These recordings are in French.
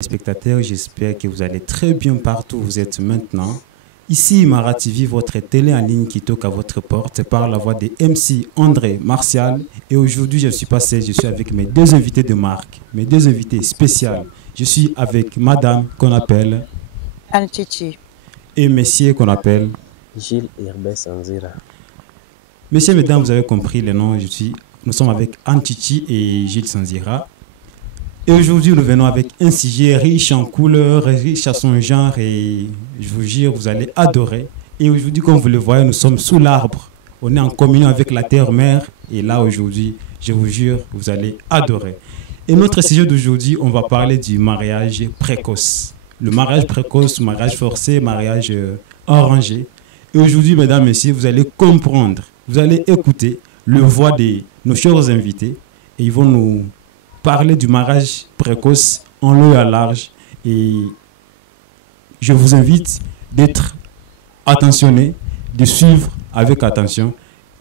Spectateurs, j'espère que vous allez très bien partout où vous êtes maintenant. Ici, Mara TV, votre télé en ligne qui toque à votre porte par la voix de MC André Martial. Et aujourd'hui, je ne suis pas seul, je suis avec mes deux invités de marque, mes deux invités spéciaux. Je suis avec madame qu'on appelle Anne Chichi. Et monsieur qu'on appelle Gilles Herbert Sanzira. Messieurs, mesdames, vous avez compris les noms. Nous sommes avec Anne Chichi et Gilles Sanzira. Et aujourd'hui, nous venons avec un sujet riche en couleurs, riche à son genre et je vous jure, vous allez adorer. Et aujourd'hui, comme vous le voyez, nous sommes sous l'arbre. On est en communion avec la terre-mère et là, aujourd'hui, je vous jure, vous allez adorer. Et notre sujet d'aujourd'hui, on va parler du mariage précoce. Le mariage précoce, mariage forcé, mariage arrangé. Et aujourd'hui, mesdames, messieurs, vous allez comprendre, vous allez écouter le voix de nos chers invités et ils vont nous parler du mariage précoce en long et à large. Et je vous invite d'être attentionnés, de suivre avec attention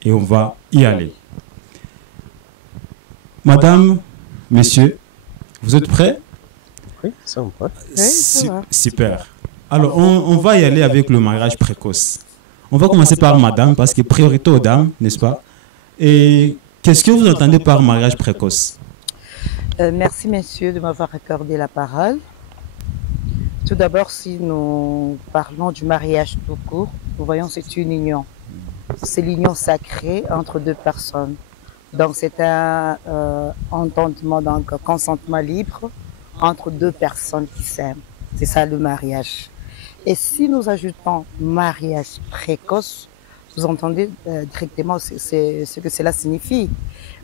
et on va y aller. Madame, messieurs, vous êtes prêts? Oui, ça on peut. Super. Alors, on va y aller avec le mariage précoce. On va commencer par madame parce que priorité aux dames, n'est-ce pas? Et qu'est-ce que vous entendez par mariage précoce? Merci messieurs de m'avoir accordé la parole. Tout d'abord, si nous parlons du mariage tout court, nous voyons que c'est une union. C'est l'union sacrée entre deux personnes. Donc c'est un entendement, donc consentement libre entre deux personnes qui s'aiment. C'est ça le mariage. Et si nous ajoutons mariage précoce, vous entendez directement ce que cela signifie.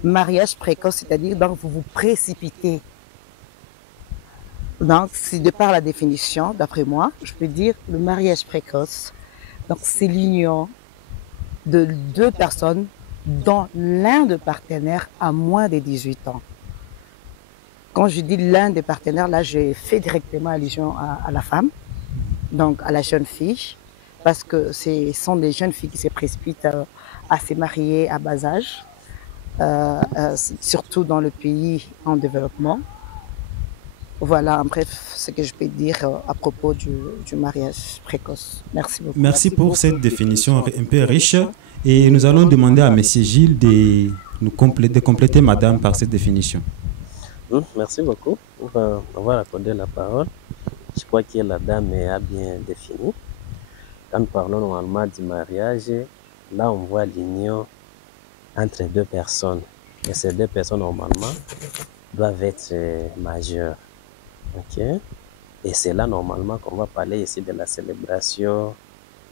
Mariage précoce, c'est-à-dire donc vous vous précipitez. Donc, si de par la définition, d'après moi, je peux dire le mariage précoce. Donc, c'est l'union de deux personnes dont l'un des partenaires a moins de 18 ans. Quand je dis l'un des partenaires, là, je fais directement allusion à la femme, donc à la jeune fille, parce que ce sont des jeunes filles qui se précipitent à se marier à bas âge. Surtout dans le pays en développement. Voilà, en bref, ce que je peux dire à propos du mariage précoce. Merci beaucoup. Merci pour cette définition un peu riche. Et nous allons demander à M. Gilles de compléter madame par cette définition. Merci beaucoup pour m'avoir accordé la parole. Je crois que la dame a bien défini. Quand nous parlons normalement du mariage, là on voit l'union entre deux personnes. Et ces deux personnes, normalement, doivent être majeures. OK? Et c'est là, normalement, qu'on va parler ici de la célébration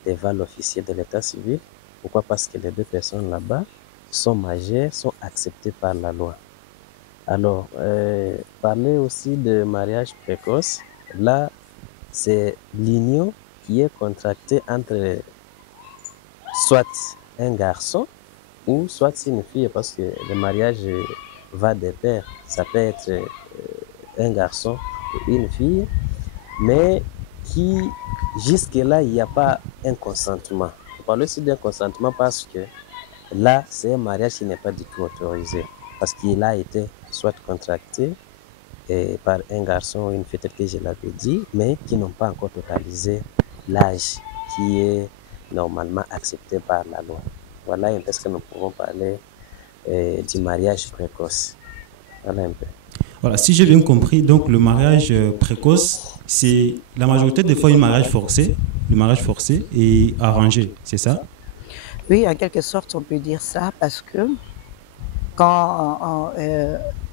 devant l'officier de l'état civil. Pourquoi? Parce que les deux personnes là-bas sont majeures, sont acceptées par la loi. Alors, parler aussi de mariage précoce, là, c'est l'union qui est contractée entre soit un garçon ou soit c'est une fille, parce que le mariage va de pair. Ça peut être un garçon ou une fille, mais qui, jusque-là, il n'y a pas un consentement. On parle aussi d'un consentement parce que là, c'est un mariage qui n'est pas du tout autorisé. Parce qu'il a été soit contracté par un garçon ou une fille, telle que je l'avais dit, mais qui n'ont pas encore totalisé l'âge qui est normalement accepté par la loi. Voilà un peu ce que nous pouvons parler du mariage précoce. Voilà un peu. Voilà, si j'ai bien compris, donc le mariage précoce, c'est la majorité des fois un mariage forcé, le mariage forcé et arrangé, c'est ça? Oui, en quelque sorte, on peut dire ça parce que quand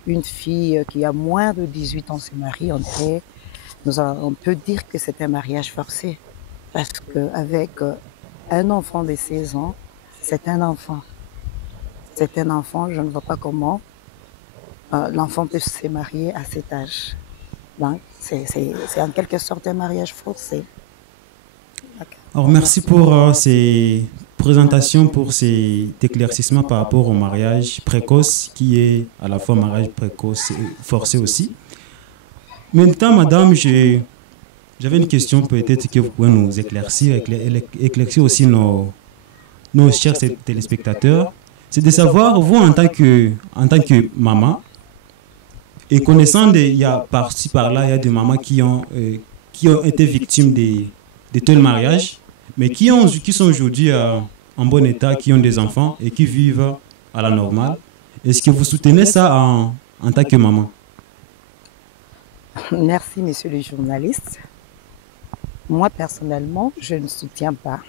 une fille qui a moins de 18 ans se marie, on peut dire que c'est un mariage forcé. Parce qu'avec un enfant de 16 ans, c'est un enfant. C'est un enfant, je ne vois pas comment l'enfant peut se marier à cet âge. Donc, c'est en quelque sorte un mariage forcé. Okay. Alors, merci pour ces présentations, pour ces éclaircissements par rapport au mariage précoce, qui est à la fois mariage précoce et forcé aussi. Maintenant, madame, j'avais une question peut-être que vous pouvez nous éclaircir, éclaircir aussi nos chers téléspectateurs. C'est de savoir, vous, en tant que maman, Et connaissant, il y a par-ci, par-là, il y a des mamans qui ont été victimes de tels mariages, mais qui sont aujourd'hui en bon état, qui ont des enfants et qui vivent à la normale. Est-ce que vous soutenez ça en tant que maman? Merci, monsieur le journaliste. Moi, personnellement, je ne soutiens pas.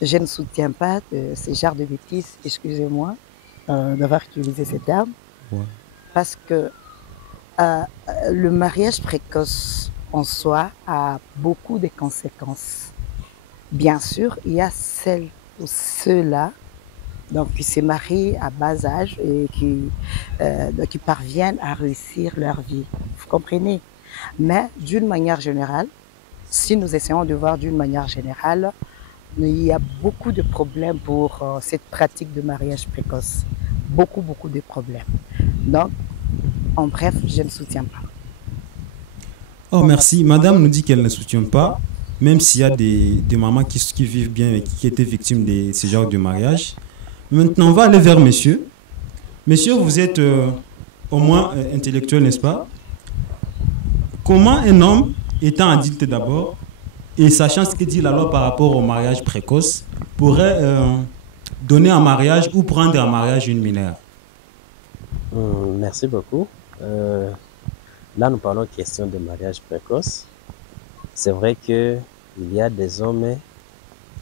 Je ne soutiens pas ce genre de bêtises, excusez-moi d'avoir utilisé ces termes, Ouais. parce que le mariage précoce en soi a beaucoup de conséquences. Bien sûr, il y a celles ou ceux-là donc, qui se marient à bas âge et qui parviennent à réussir leur vie. Vous comprenez? Mais d'une manière générale, si nous essayons de voir d'une manière générale, il y a beaucoup de problèmes pour cette pratique de mariage précoce. Beaucoup, beaucoup de problèmes. Donc, en bref, je ne soutiens pas. Oh, merci. Madame nous dit qu'elle ne soutient pas, même s'il y a des mamans qui vivent bien et qui étaient victimes de ce genre de mariage. Maintenant, on va aller vers monsieur. Monsieur, vous êtes au moins intellectuel, n'est-ce pas? Comment un homme, étant adulte d'abord, et sachant ce que dit la loi par rapport au mariage précoce, pourrait donner en mariage ou prendre en mariage une mineure? Merci beaucoup. Là, nous parlons de question de mariage précoce. C'est vrai qu'il y a des hommes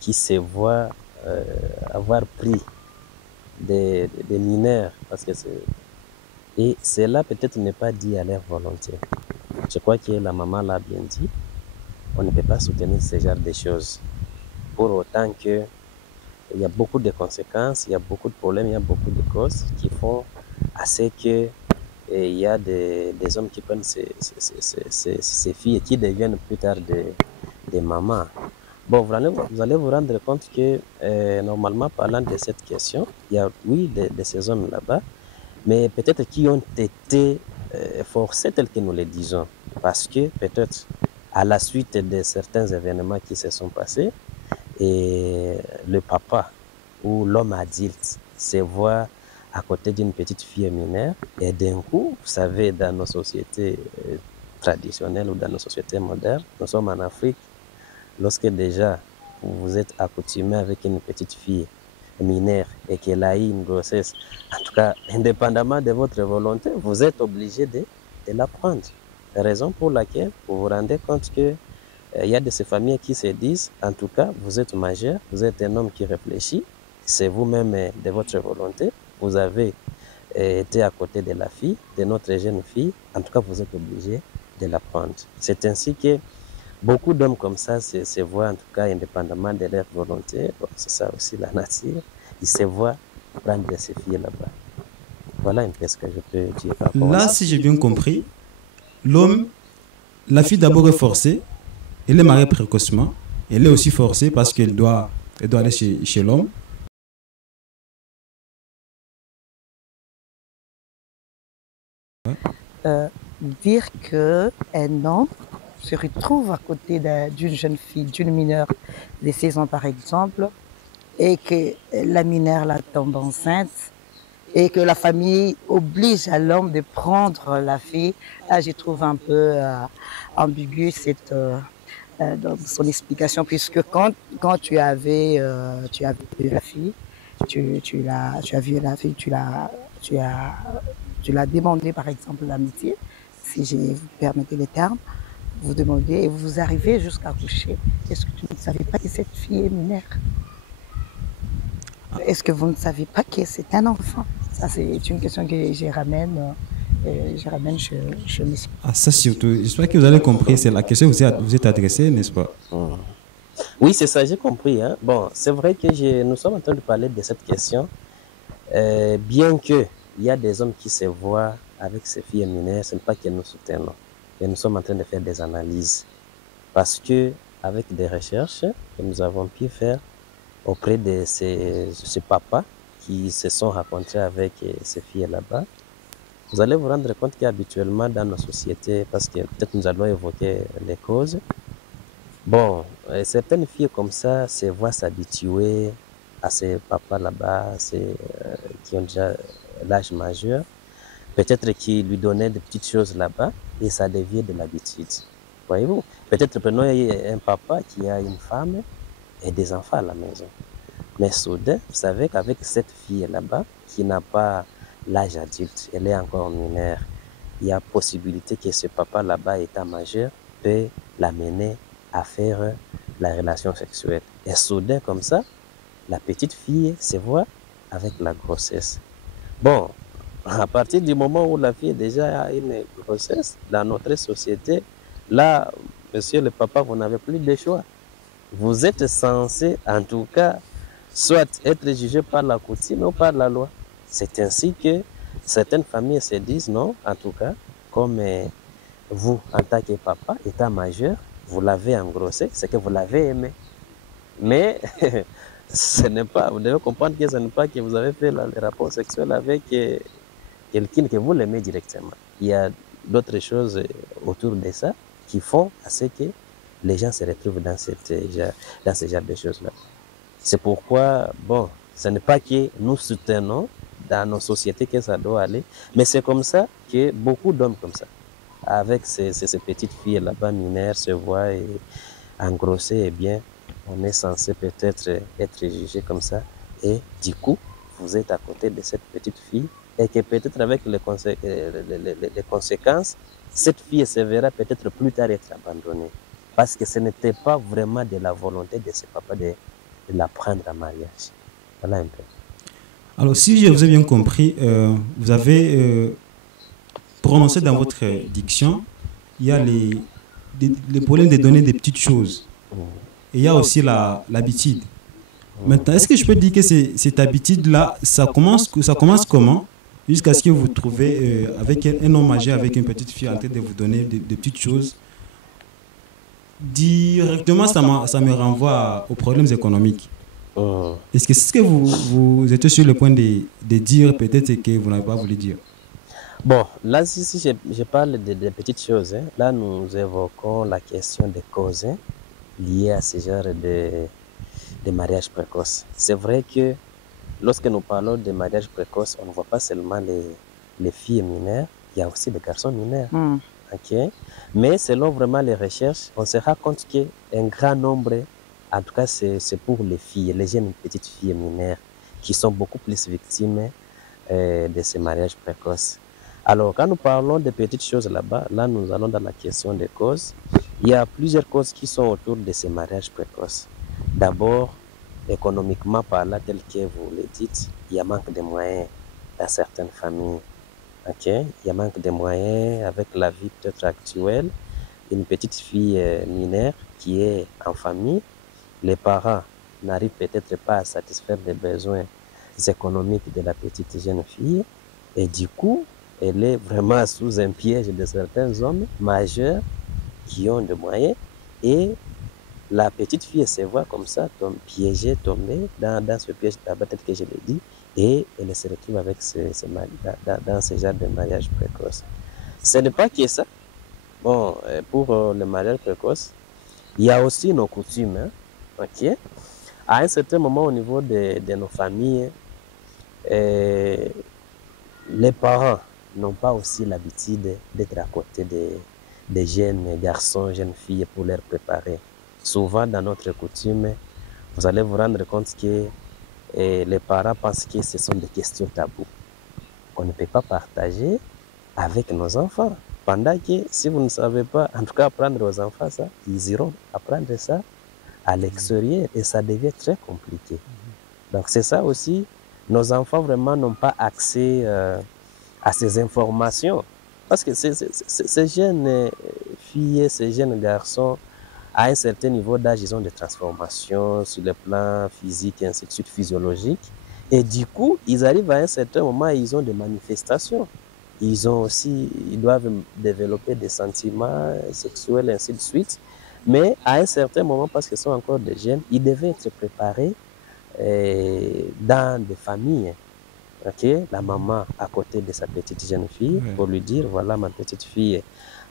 qui se voient avoir pris des mineurs, parce que et cela peut-être n'est pas dit à leur volonté. Je crois que la maman l'a bien dit, on ne peut pas soutenir ce genre de choses. Pour autant que il y a beaucoup de conséquences, il y a beaucoup de problèmes, il y a beaucoup de causes qui font assez que il y a des hommes qui prennent ces filles et qui deviennent plus tard des mamans. Bon, vous allez vous rendre compte que normalement, parlant de cette question, il y a, oui, de ces hommes là-bas, mais peut-être qui ont été forcés tels que nous le disons. Parce que peut-être à la suite de certains événements qui se sont passés, et le papa ou l'homme adulte se voit à côté d'une petite fille mineure, et d'un coup, vous savez, dans nos sociétés traditionnelles ou dans nos sociétés modernes, nous sommes en Afrique. Lorsque déjà vous êtes accoutumé avec une petite fille mineure et qu'elle a eu une grossesse, en tout cas, indépendamment de votre volonté, vous êtes obligé de la prendre. Raison pour laquelle vous vous rendez compte que il y a de ces familles qui se disent, en tout cas, vous êtes majeur, vous êtes un homme qui réfléchit, c'est vous-même de votre volonté, vous avez été à côté de la fille, de notre jeune fille, en tout cas, vous êtes obligé de la prendre. C'est ainsi que beaucoup d'hommes comme ça se voient, en tout cas, indépendamment de leur volonté. Bon, c'est ça aussi la nature. Ils se voient prendre ces filles là-bas. Voilà un peu ce que je peux dire. Là, si j'ai bien compris, l'homme, la fille d'abord est forcée, elle est mariée précocement, elle est aussi forcée parce qu'elle doit aller chez l'homme. Dire qu'un homme se retrouve à côté d'une jeune fille, d'une mineure de 16 ans par exemple, et que la mineure la tombe enceinte, et que la famille oblige à l'homme de prendre la fille, là je trouve un peu ambigu dans son explication, puisque quand tu avais la fille, tu as vu la fille, tu l'as demandé par exemple l'amitié, si je vous permettez les termes, vous demandez et vous arrivez jusqu'à coucher. Est-ce que tu ne savais pas que cette fille est mineure? Est-ce que vous ne savez pas que c'est un enfant? Ça, c'est une question que je ramène chez mes... Ah, ça surtout. J'espère que vous avez compris. C'est la question que vous êtes adressée, n'est-ce pas? Oui, c'est ça, j'ai compris. Hein. Bon, c'est vrai que nous sommes en train de parler de cette question. Bien qu'il y a des hommes qui se voient avec ces filles mineures, ce n'est pas que nous soutenons. Et nous sommes en train de faire des analyses. Parce que, avec des recherches que nous avons pu faire auprès de ces papas qui se sont rencontrés avec ces filles là-bas, vous allez vous rendre compte qu'habituellement dans nos sociétés, parce que peut-être nous allons évoquer les causes, bon, certaines filles comme ça se voient s'habituer à ces papas là-bas, qui ont déjà l'âge majeur. Peut-être qu'il lui donnait des petites choses là-bas et ça devient de l'habitude. Voyez-vous? Peut-être prenons un papa qui a une femme et des enfants à la maison. Mais soudain, vous savez qu'avec cette fille là-bas, qui n'a pas l'âge adulte, elle est encore mineure, il y a possibilité que ce papa là-bas, étant majeur, peut l'amener à faire la relation sexuelle. Et soudain, comme ça, la petite fille se voit avec la grossesse. Bon, à partir du moment où la fille déjà a une grossesse, dans notre société, là, monsieur le papa, vous n'avez plus de choix. Vous êtes censé, en tout cas, soit être jugé par la coutume ou par la loi. C'est ainsi que certaines familles se disent non, en tout cas, comme vous, en tant que papa, étant majeur, vous l'avez engrossé, c'est que vous l'avez aimé. Mais ce n'est pas, vous devez comprendre que ce n'est pas que vous avez fait le rapport sexuel avec quelqu'un que vous l'aimez directement. Il y a d'autres choses autour de ça qui font à ce que les gens se retrouvent dans ce genre de choses-là. C'est pourquoi, bon, ce n'est pas que nous soutenons dans nos sociétés que ça doit aller, mais c'est comme ça que beaucoup d'hommes comme ça, avec ces petites filles là-bas mineures, se voient engrosser, eh bien, on est censé peut-être être jugé comme ça. Et du coup, vous êtes à côté de cette petite fille et que peut-être avec les conséquences, cette fille se verra peut-être plus tard être abandonnée. Parce que ce n'était pas vraiment de la volonté de ce papa de la prendre en mariage. Voilà un peu. Alors, si je vous ai bien compris, vous avez prononcé dans votre diction, il y a les problèmes de donner des petites choses. Et il y a aussi l'habitude. Maintenant, est-ce que je peux dire que cette habitude-là, ça commence comment? Jusqu'à ce que vous trouvez avec un homme âgé, avec une petite fille en train de vous donner des petites choses. Directement, ça me renvoie aux problèmes économiques. Est-ce que c'est ce que vous êtes sur le point de dire, peut-être que vous n'avez pas voulu dire? Bon, là, si je parle de petites choses, hein, là, nous évoquons la question des causes liées à ce genre de mariage précoce. C'est vrai que lorsque nous parlons de mariage précoce, on ne voit pas seulement les filles mineures, il y a aussi des garçons mineurs. Okay? Mais selon vraiment les recherches, on se rend compte qu'un grand nombre, en tout cas c'est pour les filles, les jeunes petites filles mineures, qui sont beaucoup plus victimes de ces mariages précoces. Alors, quand nous parlons de petites choses là-bas, là nous allons dans la question des causes. Il y a plusieurs causes qui sont autour de ces mariages précoces. D'abord, économiquement parlant, tel que vous le dites, il y a manque de moyens dans certaines familles. Okay? Il y a manque de moyens avec la vie peut-être actuelle. Une petite fille mineure qui est en famille, les parents n'arrivent peut-être pas à satisfaire les besoins économiques de la petite jeune fille. Et du coup, elle est vraiment sous un piège de certains hommes majeurs qui ont des moyens. Et la petite fille se voit comme ça, piégée, tombée dans ce piège là-bas, peut-être que je l'ai dit. Et elle se retrouve avec dans ce genre de mariage précoce. Ce n'est pas que ça. Bon, pour le mariage précoce, il y a aussi nos coutumes. Hein? Okay? À un certain moment, au niveau de nos familles, les parents n'ont pas aussi l'habitude d'être à côté des jeunes garçons, jeunes filles pour leur préparer. Souvent, dans notre coutume, vous allez vous rendre compte que les parents pensent que ce sont des questions taboues. On ne peut pas partager avec nos enfants. Pendant que si vous ne savez pas, en tout cas apprendre aux enfants ça, ils iront apprendre ça à l'extérieur et ça devient très compliqué. Donc c'est ça aussi, nos enfants vraiment n'ont pas accès à ces informations. Parce que ces jeunes filles, ces jeunes garçons, à un certain niveau d'âge, ils ont des transformations sur le plan physique et ainsi de suite, physiologique. Et du coup, ils arrivent à un certain moment et ils ont des manifestations. Ils doivent développer des sentiments sexuels et ainsi de suite. Mais à un certain moment, parce qu'ils sont encore des jeunes, ils devaient être préparés dans des familles. Okay? La maman à côté de sa petite jeune fille pour lui dire, voilà ma petite fille,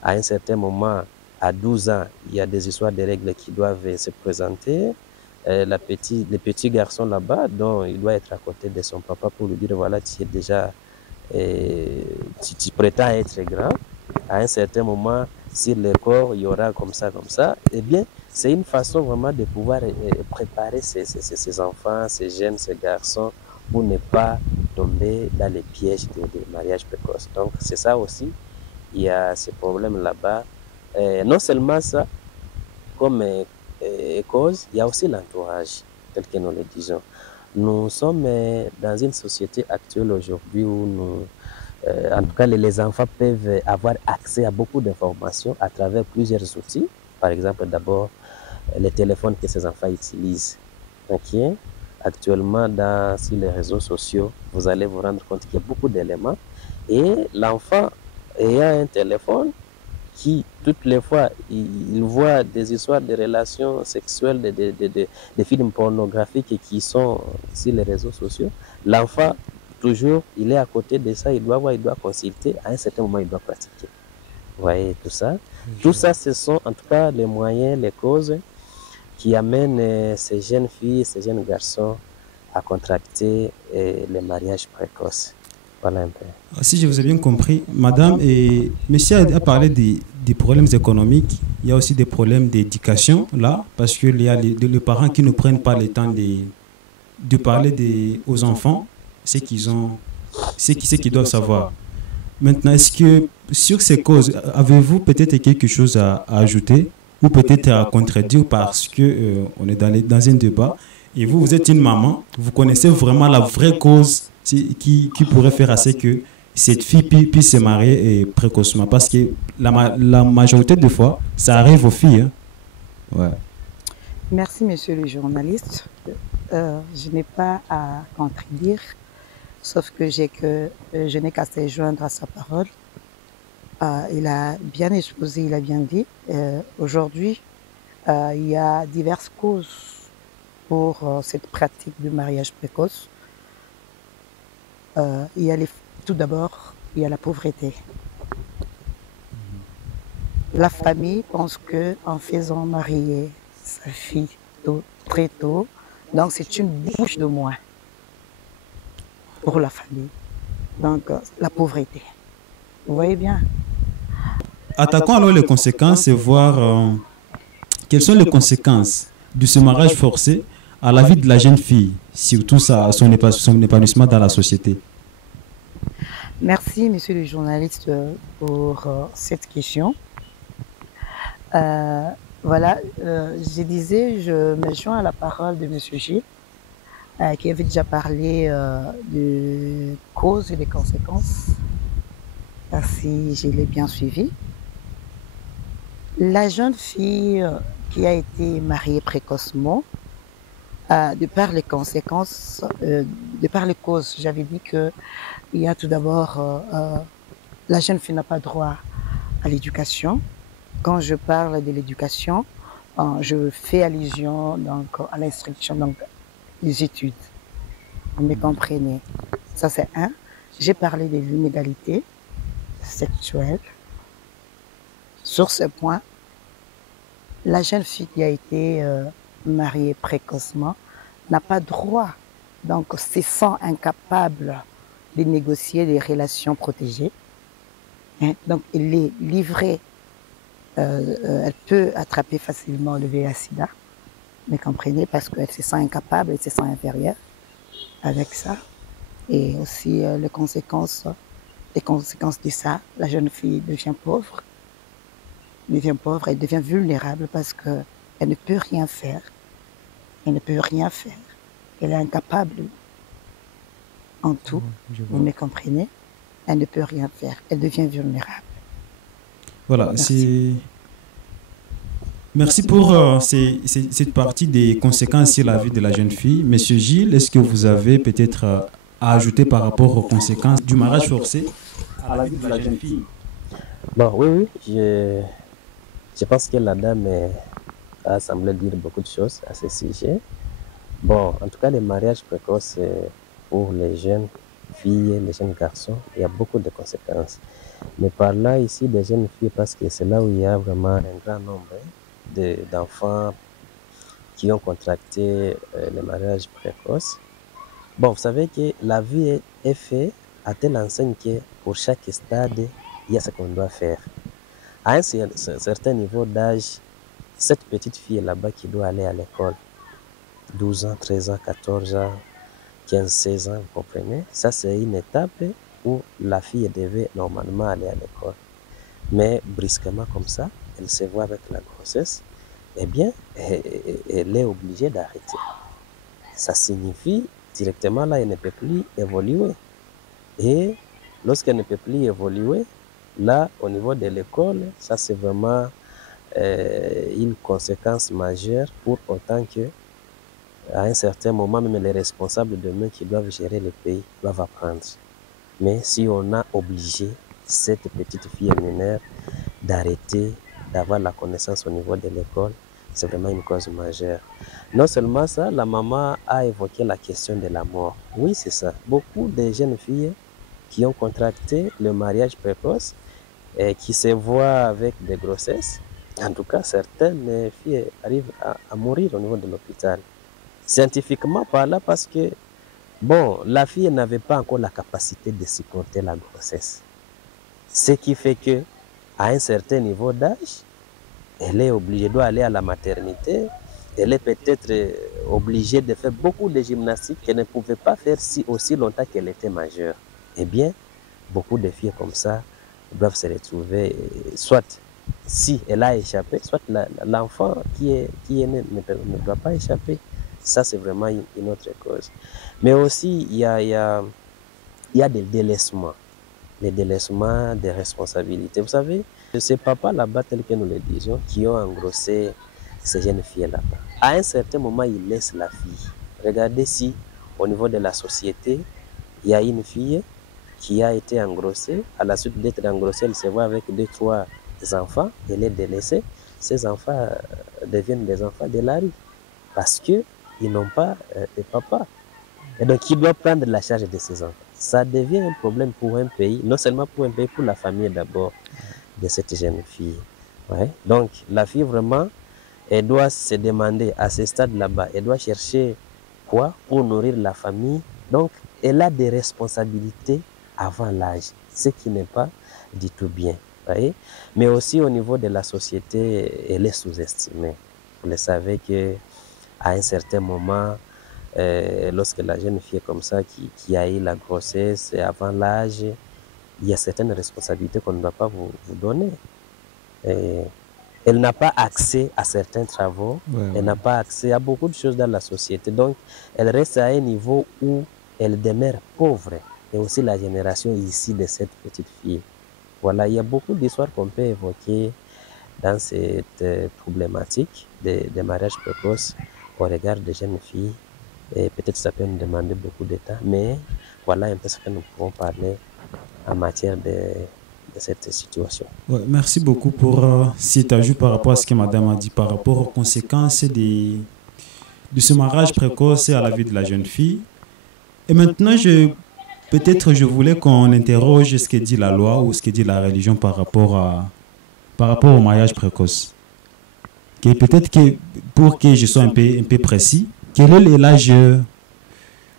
à un certain moment, à 12 ans, il y a des histoires de règles qui doivent se présenter. Le petit garçon là-bas, donc il doit être à côté de son papa pour lui dire, voilà, tu es déjà tu prétends être grand, à un certain moment, sur le corps, il y aura comme ça, eh bien, c'est une façon vraiment de pouvoir préparer ces enfants, ces jeunes, ces garçons, pour ne pas tomber dans les pièges des mariages précoces. Donc, c'est ça aussi, il y a ces problèmes là-bas. Non seulement ça, comme cause, il y a aussi l'entourage, tel que nous le disons. Nous sommes dans une société actuelle aujourd'hui où en tout cas, les enfants peuvent avoir accès à beaucoup d'informations à travers plusieurs outils. Par exemple, d'abord, les téléphones que ces enfants utilisent. Okay. Actuellement, sur les réseaux sociaux, vous allez vous rendre compte qu'il y a beaucoup d'éléments. Et l'enfant ayant un téléphone, qui toutes les fois, il voit des histoires de relations sexuelles, des films pornographiques qui sont sur les réseaux sociaux, l'enfant, toujours, il est à côté de ça, il doit voir, il doit consulter, à un certain moment, il doit pratiquer. Vous voyez tout ça? Tout ça, ce sont en tout cas les moyens, les causes qui amènent ces jeunes filles, ces jeunes garçons à contracter les mariages précoces. Voilà un peu. Si je vous ai bien compris, madame, et monsieur a parlé des problèmes économiques. Il y a aussi des problèmes d'éducation, là, parce qu'il y a les parents qui ne prennent pas le temps de parler aux enfants, ce qu'ils doivent savoir. Maintenant, est-ce que sur ces causes, avez-vous peut-être quelque chose à ajouter ou peut-être à contredire parce que on est dans un débat et vous êtes une maman, vous connaissez vraiment la vraie cause qui pourrait faire à ce que cette fille puisse se marier précocement parce que la majorité des fois, ça arrive aux filles. Hein. Ouais. Merci, monsieur le journaliste. Je n'ai pas à contredire, sauf que je n'ai qu'à se joindre à sa parole. Il a bien exposé, il a bien dit. Aujourd'hui, il y a diverses causes pour cette pratique de mariage précoce. Tout d'abord, il y a la pauvreté. La famille pense qu'en faisant marier sa fille très tôt, donc c'est une bouche de moins pour la famille. Donc, la pauvreté. Vous voyez bien. Attaquons alors les conséquences et voir quelles sont les conséquences de ce mariage forcé à la vie de la jeune fille, surtout son épanouissement dans la société. Merci, monsieur le journaliste, pour cette question. Voilà, je disais, je me joins à la parole de monsieur Gilles, qui avait déjà parlé de causes et des conséquences. Si je l'ai bien suivi. La jeune fille qui a été mariée précocement, de par les conséquences, de par les causes, j'avais dit que il y a tout d'abord, la jeune fille n'a pas droit à l'éducation. Quand je parle de l'éducation, je fais allusion donc à l'instruction, donc les études. Vous me comprenez? Ça c'est un. J'ai parlé de l'inégalité sexuelle. Sur ce point, la jeune fille qui a été mariée précocement n'a pas droit, donc se sent incapable de négocier des relations protégées. Hein? Donc elle est livrée, elle peut attraper facilement le VIH/SIDA, vous comprenez, parce qu'elle se sent incapable, elle se sent inférieure avec ça. Et aussi les conséquences de ça, la jeune fille devient pauvre, elle devient vulnérable parce qu'elle ne peut rien faire. Elle ne peut rien faire. Elle est incapable en tout, vous me comprenez? Elle ne peut rien faire. Elle devient vulnérable. Voilà, merci pour cette partie des conséquences sur la vie de la jeune fille. Monsieur Gilles, est-ce que vous avez peut-être à ajouter par rapport aux conséquences du mariage forcé à la vie de la jeune fille? Bon, oui, je pense que la dame a semblé dire beaucoup de choses à ce sujet. Bon, en tout cas, les mariages précoces pour les jeunes filles, les jeunes garçons, il y a beaucoup de conséquences. Mais par là, ici, des jeunes filles, parce que c'est là où il y a vraiment un grand nombre d'enfants qui ont contracté les mariages précoces. Bon, vous savez que la vie est faite à telle enseigne que pour chaque stade, il y a ce qu'on doit faire. À un certain niveau d'âge, cette petite fille là-bas qui doit aller à l'école, 12 ans, 13 ans, 14 ans, 15, 16 ans, vous comprenez? Ça, c'est une étape où la fille devait normalement aller à l'école. Mais brusquement comme ça, elle se voit avec la grossesse, eh bien, elle est obligée d'arrêter. Ça signifie directement là, elle ne peut plus évoluer. Et lorsqu'elle ne peut plus évoluer, là, au niveau de l'école, ça c'est vraiment une conséquence majeure pour autant que à un certain moment, même les responsables demain qui doivent gérer le pays doivent apprendre. Mais si on a obligé cette petite fille mineure d'arrêter d'avoir la connaissance au niveau de l'école, c'est vraiment une cause majeure. Non seulement ça, la maman a évoqué la question de la mort. Oui, c'est ça. Beaucoup de jeunes filles qui ont contracté le mariage précoce et qui se voient avec des grossesses, en tout cas, certaines filles arrivent à mourir au niveau de l'hôpital. Scientifiquement parlant, parce que, bon, la fille n'avait pas encore la capacité de supporter la grossesse. Ce qui fait que, à un certain niveau d'âge, elle est obligée, doit aller à la maternité, elle est peut-être obligée de faire beaucoup de gymnastique qu'elle ne pouvait pas faire si aussi longtemps qu'elle était majeure. Eh bien, beaucoup de filles comme ça doivent se retrouver, soit si elle a échappé, soit l'enfant qui est né ne doit pas échapper. Ça, c'est vraiment une autre cause. Mais aussi, il y a des délaissements. Les délaissements des responsabilités. Vous savez, ces papas là-bas, tels que nous le disons, qui ont engrossé ces jeunes filles là-bas, à un certain moment, ils laissent la fille. Regardez si, au niveau de la société, il y a une fille qui a été engrossée. À la suite d'être engrossée, elle se voit avec 2, 3 enfants. Elle est délaissée. Ces enfants deviennent des enfants de la rue parce qu'ils n'ont pas de papa. Et donc, qui doit prendre la charge de ces enfants? Ça devient un problème pour un pays, non seulement pour un pays, pour la famille d'abord de cette jeune fille. Ouais. Donc, la fille vraiment, elle doit se demander à ce stade là-bas, elle doit chercher quoi pour nourrir la famille. Donc, elle a des responsabilités avant l'âge, ce qui n'est pas du tout bien. Voyez? Mais aussi au niveau de la société, elle est sous-estimée. Vous le savez qu'à un certain moment, lorsque la jeune fille est comme ça, qui a eu la grossesse avant l'âge, il y a certaines responsabilités qu'on ne doit pas vous donner. Elle n'a pas accès à certains travaux, elle n'a pas accès à beaucoup de choses dans la société. Donc, elle reste à un niveau où elle demeure pauvre. Et aussi la génération ici de cette petite fille. Voilà, il y a beaucoup d'histoires qu'on peut évoquer dans cette problématique des mariages précoces au regard des jeunes filles. Et peut-être ça peut nous demander beaucoup de temps, mais voilà un peu ce que nous pouvons parler en matière de cette situation. Ouais, merci beaucoup pour cet ajout par rapport à ce que madame a dit, par rapport aux conséquences de ce mariage précoce à la vie de la jeune fille. Et maintenant, peut-être je voulais qu'on interroge ce que dit la loi ou ce que dit la religion par rapport au mariage précoce. Peut-être que pour que je sois un peu précis, quel est l'âge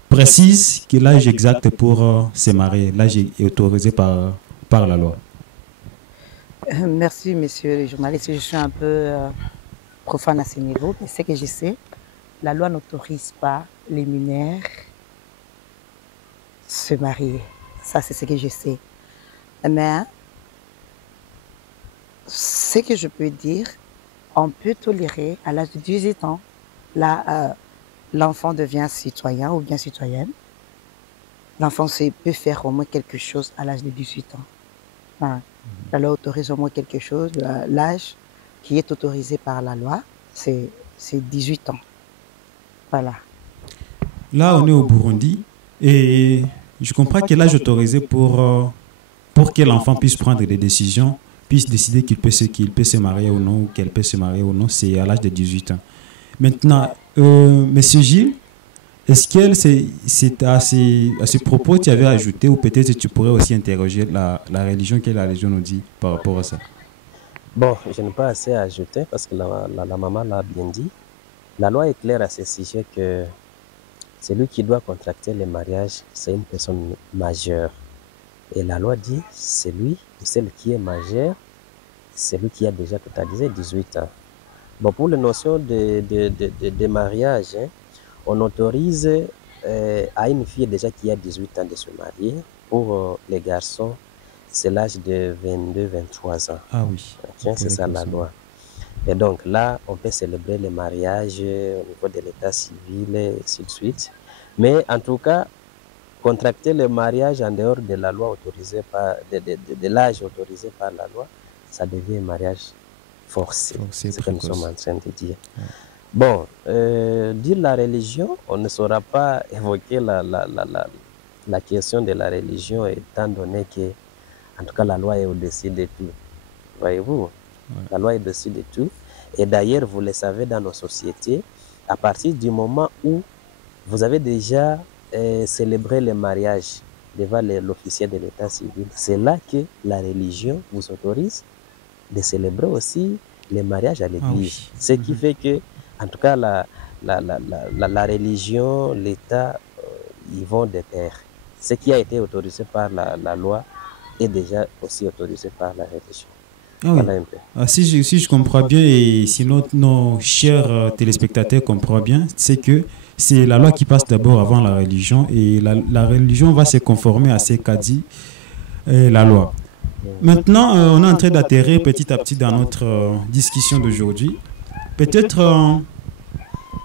précis, quel est l'âge exact pour se marier? L'âge est autorisé par la loi. Merci, messieurs les journalistes. Je suis un peu profane à ce niveau, mais ce que je sais, la loi n'autorise pas les mineurs se marier. Ça, c'est ce que je sais. Mais ce que je peux dire, on peut tolérer à l'âge de 18 ans, là, l'enfant devient citoyen ou bien citoyenne. L'enfant peut faire au moins quelque chose à l'âge de 18 ans. Enfin, la loi autorise au moins quelque chose. L'âge qui est autorisé par la loi, c'est 18 ans. Voilà. Là, on est au Burundi et je comprends que l'âge autorisé pour que l'enfant puisse prendre des décisions, puisse décider qu'il peut se marier ou non, ou qu'elle peut se marier ou non, c'est à l'âge de 18 ans. Maintenant, Monsieur Gilles, est-ce que c'est à ce propos que tu avais ajouté, ou peut-être tu pourrais aussi interroger la religion, que la religion nous dit par rapport à ça? Bon, je n'ai pas assez à ajouter parce que la maman l'a bien dit. La loi est claire à ce sujet que celui qui doit contracter le mariage, c'est une personne majeure. Et la loi dit, celui ou celle qui est majeur, celui qui a déjà totalisé 18 ans. Bon, pour les notions de mariage, hein, on autorise à une fille déjà qui a 18 ans de se marier. Pour les garçons, c'est l'âge de 22-23 ans. Ah oui. Okay, c'est ça la loi. Et donc là, on peut célébrer le mariage au niveau de l'état civil et ainsi de suite. Mais en tout cas, contracter le mariage en dehors de la loi autorisée par, de l'âge autorisé par la loi, ça devient un mariage forcé. C'est ce que nous sommes en train de dire. Ouais. Bon, dire la religion, on ne saura pas évoquer la question de la religion étant donné que, en tout cas, la loi est au-dessus de tout. Voyez-vous, ouais. La loi est au-dessus de tout. Et d'ailleurs, vous le savez, dans nos sociétés, à partir du moment où vous avez déjà célébré le mariage devant l'officier de l'état civil, c'est là que la religion vous autorise de célébrer aussi les mariages à l'église. Ah oui. Ce qui fait que, en tout cas, la religion, l'État, ils vont de pair. Ce qui a été autorisé par la loi est déjà aussi autorisé par la religion. Ah oui. Voilà un peu. Si je comprends bien, et si nos chers téléspectateurs comprennent bien, c'est que c'est la loi qui passe d'abord avant la religion, et la religion va se conformer à ce qu'a dit la loi. Maintenant, on est en train d'atterrir petit à petit dans notre discussion d'aujourd'hui. Peut-être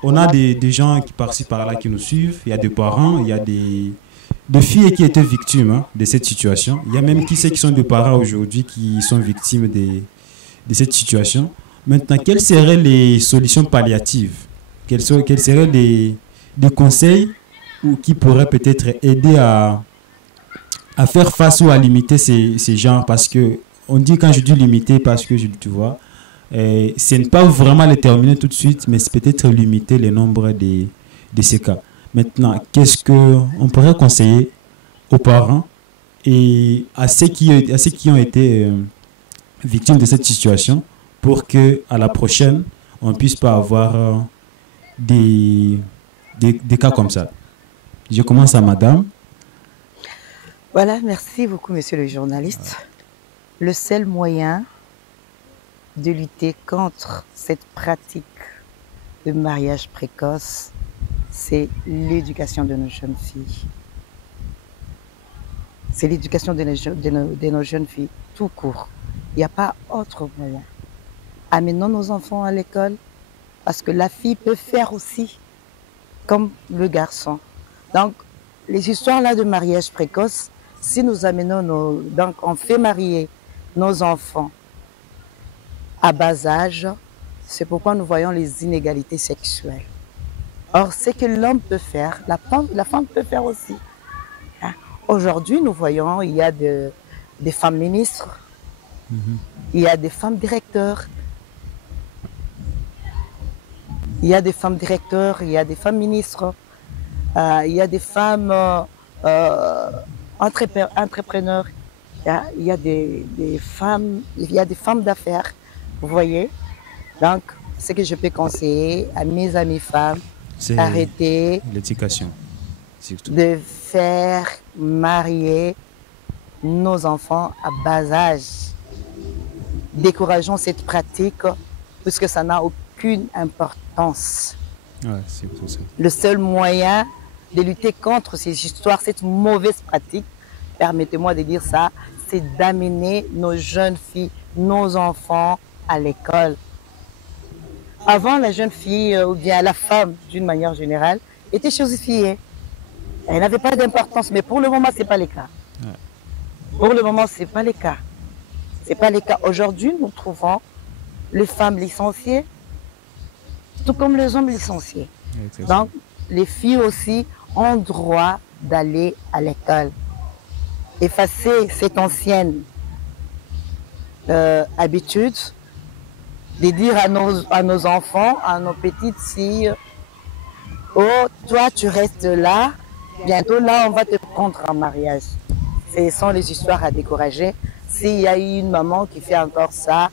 on a des gens qui par-ci par-là qui nous suivent, il y a des parents, il y a des filles qui étaient victimes de cette situation. Il y a même qui sont des parents aujourd'hui qui sont victimes de cette situation. Maintenant, quelles seraient les solutions palliatives? Quels seraient des conseils qui pourraient peut-être aider à faire face ou à limiter ces genres? Parce que on dit, quand je dis limiter, parce que tu vois, c'est ne pas vraiment les terminer tout de suite, mais c'est peut-être limiter le nombre de ces cas. Maintenant, qu'est-ce qu'on pourrait conseiller aux parents et à ceux qui ont été victimes de cette situation pour qu'à la prochaine, on ne puisse pas avoir des cas comme ça? Je commence à madame. Voilà, merci beaucoup, monsieur le journaliste. Le seul moyen de lutter contre cette pratique de mariage précoce, c'est l'éducation de nos jeunes filles. C'est l'éducation de nos jeunes filles, tout court. Il n'y a pas autre moyen. Amenons nos enfants à l'école, parce que la fille peut faire aussi comme le garçon. Donc, les histoires là de mariage précoce, si nous amenons donc on fait marier nos enfants à bas âge, c'est pourquoi nous voyons les inégalités sexuelles. Or, ce que l'homme peut faire, la femme peut faire aussi. Hein? Aujourd'hui, nous voyons, il y a des femmes ministres, il y a des femmes directeurs, il y a des femmes directeurs, il y a des femmes ministres, il y a des femmes entrepreneurs, il y a des femmes d'affaires, vous voyez. Donc, ce que je peux conseiller à mes amies femmes, c'est arrêter l'éducation, de faire marier nos enfants à bas âge. Décourageons cette pratique puisque ça n'a aucune importance. Ouais, c'est tout ça. Le seul moyen de lutter contre ces histoires, cette mauvaise pratique, permettez-moi de dire ça, c'est d'amener nos jeunes filles, nos enfants à l'école. Avant, la jeune fille ou bien la femme, d'une manière générale, était chosifiée. Elle n'avait pas d'importance, mais pour le moment, ce n'est pas le cas. Ouais. Pour le moment, ce n'est pas le cas. Ce n'est pas le cas. Aujourd'hui, nous trouvons les femmes licenciées, tout comme les hommes licenciés. Donc, les filles aussi ont droit d'aller à l'école. Effacer cette ancienne habitude de dire à nos enfants, à nos petites filles, oh, toi, tu restes là, bientôt là, on va te prendre en mariage. Ce sont les histoires à décourager. S'il y a eu une maman qui fait encore ça,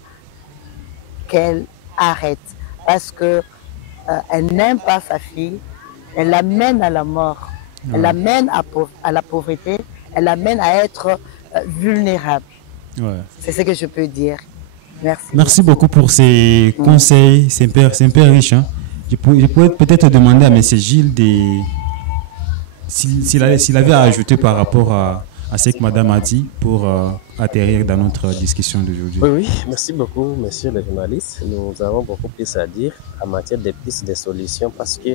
qu'elle arrête. Parce que elle n'aime pas sa fille, elle l'amène à la mort, elle l'amène à la pauvreté, elle l'amène à être vulnérables. Ouais. C'est ce que je peux dire. Merci. Merci beaucoup pour ces conseils. C'est un peu riche. Hein. Je pourrais peut-être demander à M. Gilles s'il avait à ajouter par rapport à ce que Madame a dit pour atterrir dans notre discussion d'aujourd'hui. Oui, merci beaucoup, monsieur le journaliste. Nous avons beaucoup plus à dire en matière de pistes de solutions parce que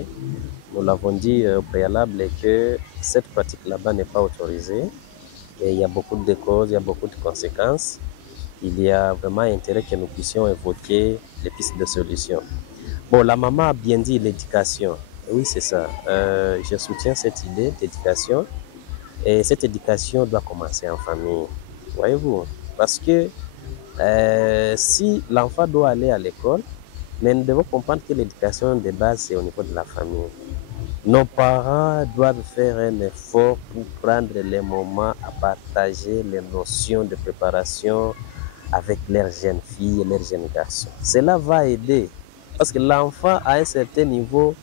nous l'avons dit au préalable que cette pratique là-bas n'est pas autorisée et il y a beaucoup de causes, il y a beaucoup de conséquences. Il y a vraiment intérêt que nous puissions évoquer les pistes de solutions. Bon, la maman a bien dit l'éducation. Oui, c'est ça. Je soutiens cette idée d'éducation. Et cette éducation doit commencer en famille. Voyez-vous? Parce que si l'enfant doit aller à l'école, mais nous devons comprendre que l'éducation de base, c'est au niveau de la famille. Nos parents doivent faire un effort pour prendre les moments à partager les notions de préparation avec leurs jeunes filles et leurs jeunes garçons. Cela va aider parce que l'enfant à un certain niveau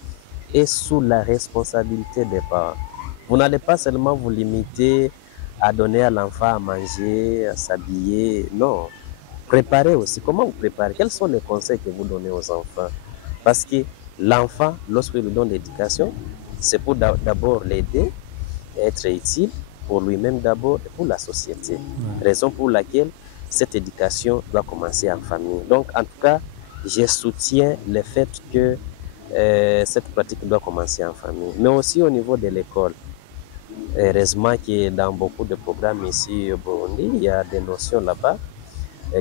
est sous la responsabilité des parents. Vous n'allez pas seulement vous limiter à donner à l'enfant à manger, à s'habiller, non. Préparez aussi. Comment vous préparez? Quels sont les conseils que vous donnez aux enfants? Parce que l'enfant, lorsqu'il lui donne l'éducation, c'est pour d'abord l'aider, être utile pour lui-même d'abord et pour la société. Raison pour laquelle cette éducation doit commencer en famille. Donc, en tout cas, je soutiens le fait que cette pratique doit commencer en famille, mais aussi au niveau de l'école. Heureusement que dans beaucoup de programmes ici au Burundi, il y a des notions là-bas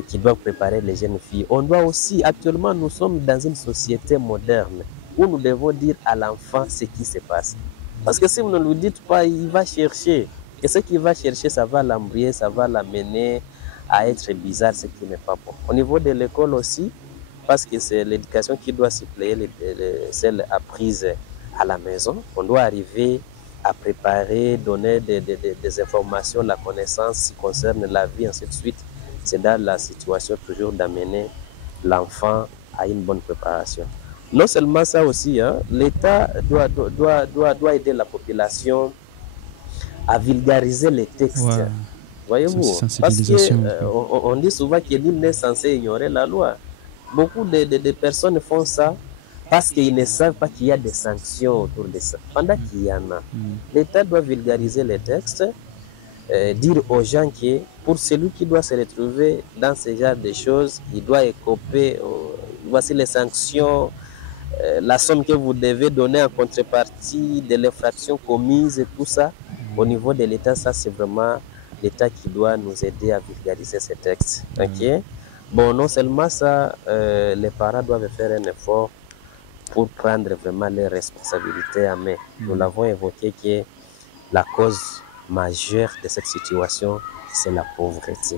qui doivent préparer les jeunes filles. On doit aussi, actuellement, nous sommes dans une société moderne où nous devons dire à l'enfant ce qui se passe. Parce que si vous ne lui dites pas, il va chercher. Et ce qu'il va chercher, ça va l'embrouiller, ça va l'amener à être bizarre, ce qui n'est pas bon. Au niveau de l'école aussi, parce que c'est l'éducation qui doit suppléer celle apprise à la maison, on doit arriver à préparer, donner des informations, la connaissance qui concerne la vie, ainsi de suite. C'est dans la situation toujours d'amener l'enfant à une bonne préparation. Non seulement ça aussi, hein, l'État doit aider la population à vulgariser les textes. Ouais. Voyez-vous, parce qu'on dit souvent que nul n'est censé ignorer la loi. Beaucoup de personnes font ça parce qu'ils ne savent pas qu'il y a des sanctions autour de ça. Pendant qu'il y en a, l'État doit vulgariser les textes, dire aux gens que pour celui qui doit se retrouver dans ce genre de choses, il doit écoper, voici les sanctions, la somme que vous devez donner en contrepartie de l'infraction commise et tout ça. Au niveau de l'État, ça c'est vraiment l'État qui doit nous aider à vulgariser ces textes. Ok? Bon, non seulement ça, les parents doivent faire un effort pour prendre vraiment les responsabilités à main. Nous l'avons évoqué que la cause majeure de cette situation, c'est la pauvreté.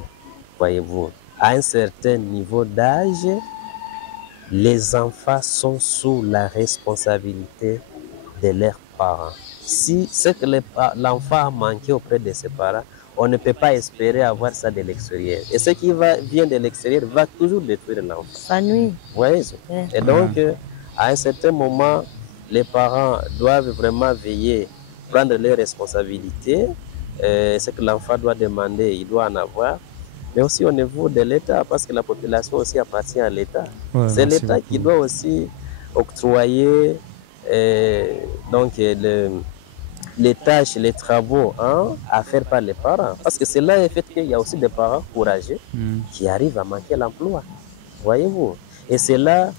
Voyez-vous, à un certain niveau d'âge, les enfants sont sous la responsabilité de leurs parents. Si c'est que l'enfant a manqué auprès de ses parents, on ne peut pas espérer avoir ça de l'extérieur. Et ce qui vient de l'extérieur va toujours détruire l'enfant. Ça nuit. Oui. Et donc, à un certain moment, les parents doivent vraiment veiller, prendre les responsabilités. Ce que l'enfant doit demander, il doit en avoir. Mais aussi au niveau de l'État, parce que la population aussi appartient à l'État. Ouais, c'est l'État qui doit aussi octroyer donc les tâches, les travaux à faire par les parents. Parce que c'est là le fait qu'il y a aussi des parents courageux qui arrivent à manquer l'emploi. Voyez-vous? Et c'est là,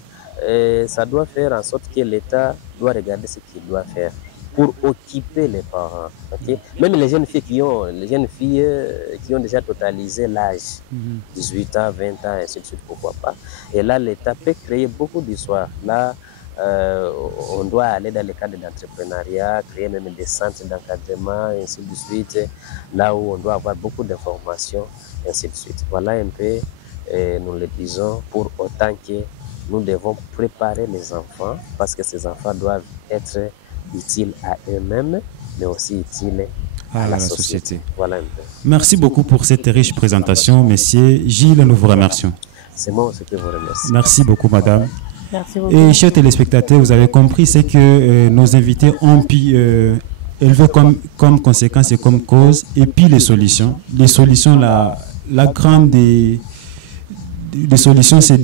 ça doit faire en sorte que l'État doit regarder ce qu'il doit faire pour occuper les parents. Okay? Même les jeunes filles qui ont déjà totalisé l'âge, 18 ans, 20 ans, et ainsi de suite, pourquoi pas. Et là, l'État peut créer beaucoup d'histoires. Là, on doit aller dans les cadres d'entrepreneuriat, créer même des centres d'encadrement, et ainsi de suite, là où on doit avoir beaucoup d'informations, et ainsi de suite. Voilà un peu, nous le disons, pour autant que nous devons préparer les enfants, parce que ces enfants doivent être utiles à eux-mêmes, mais aussi utiles à la société. Voilà un peu. Merci beaucoup pour cette riche présentation, messieurs. Gilles, nous vous remercions. C'est moi aussi qui vous remercie. Merci beaucoup, madame. Merci beaucoup. Et chers téléspectateurs, vous avez compris, c'est que nos invités ont pu élevé comme conséquence et comme cause, et puis les solutions. Les solutions, la grande des solutions, c'est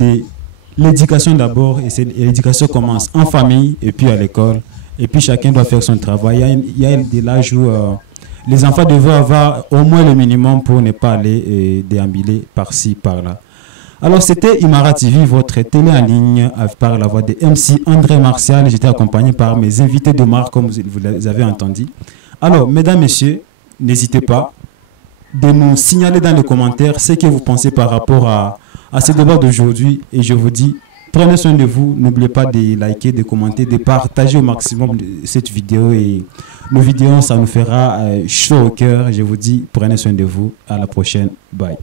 l'éducation d'abord, et l'éducation commence en famille et puis à l'école, et puis chacun doit faire son travail. Il y a de l'âge où les enfants devraient avoir au moins le minimum pour ne pas aller déambuler par-ci, par-là. Alors, c'était Imara TV, votre télé en ligne par la voix de MC André Martial. J'étais accompagné par mes invités de marque, comme vous les avez entendu. Alors, mesdames, messieurs, n'hésitez pas de nous signaler dans les commentaires ce que vous pensez par rapport à ce débat d'aujourd'hui. Et je vous dis, prenez soin de vous. N'oubliez pas de liker, de commenter, de partager au maximum cette vidéo. Et nos vidéos, ça nous fera chaud au cœur. Je vous dis, prenez soin de vous. À la prochaine. Bye.